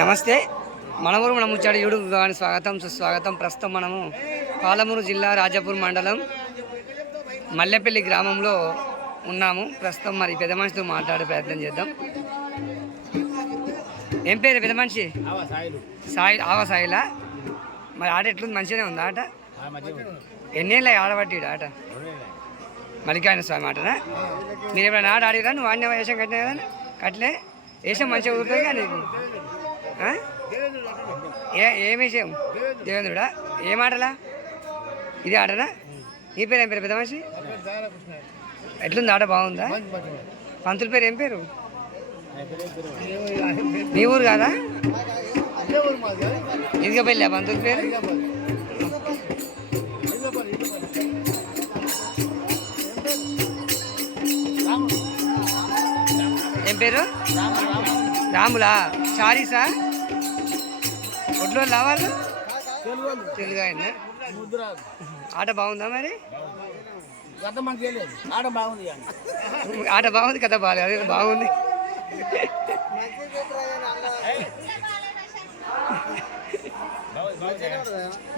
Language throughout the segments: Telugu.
నమస్తే. మనమూరు మన ముచ్చాడు యూడు గాని స్వాగతం సుస్వాగతం. ప్రస్తుతం మనము పాలమూరు జిల్లా రాజాపూర్ మండలం మల్లెపల్లి గ్రామంలో ఉన్నాము. ప్రస్తుతం మరి పెద్ద మనిషితో మాట్లాడే ప్రయత్నం చేద్దాం. ఏం పేరు పెద్ద మనిషి? సాయి ఆవా సాయిలా? మరి ఆట ఎట్లుంది? మంచిగానే ఉందా ఆట? ఎన్నేళ్ళ ఆడబట్టి ఆట? మల్లికార్జున స్వామి ఆటనా మీరు ఎప్పుడైనా ఆట ఆడిరా నువ్వు ఆడిన వేషం కట్టినా కదా? కట్టలే? వేషం మంచిగా కుదురుతుంది కానీ నీకు? ఏ ఏం విషయం? దేవేంద్రుడా? ఏం ఆటలా ఇది ఆటనా? నీ పేరు ఏం పేరు పెద్ద మనిషి ఎట్లుంది ఆట? బాగుందా? పంతుల పేరు ఏం పేరు? మీ ఊరు కాదా? ఇదిగా పెళ్ళా పంతుల పేరు? ఏం పేరు? రాములా? సారీసా ఒడ్లో లావాలు తెలుగు ఆయన ఆట బాగుందా మరి? బాగుంది ఆట బాగుంది కదా బాగాలేదు అదే బాగుంది.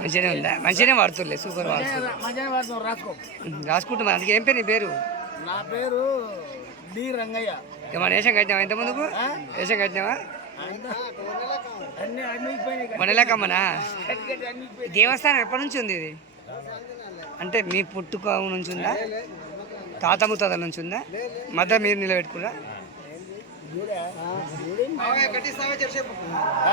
మంచిగానే ఉందా? మంచిగానే వాడుతులే సూపర్ రాసుకుంటున్నా అందుకే ఏం పేరు నీ పేరు? నా పేరు డి రంగయ్య. ఏమన్నా వేషం కట్టినావా ఎంత ముందుకు వేషం కట్టినావా? అన్ని మనలేకమ్మనా దేవస్థానం ఎప్పటి నుంచి ఉంది ఇది అంటే మీ పుట్టుక నుంచి ఉందా తాత ముత్తాతల నుంచి ఉందా మధ్య మీరు నిలబెట్టుకురా ఆ,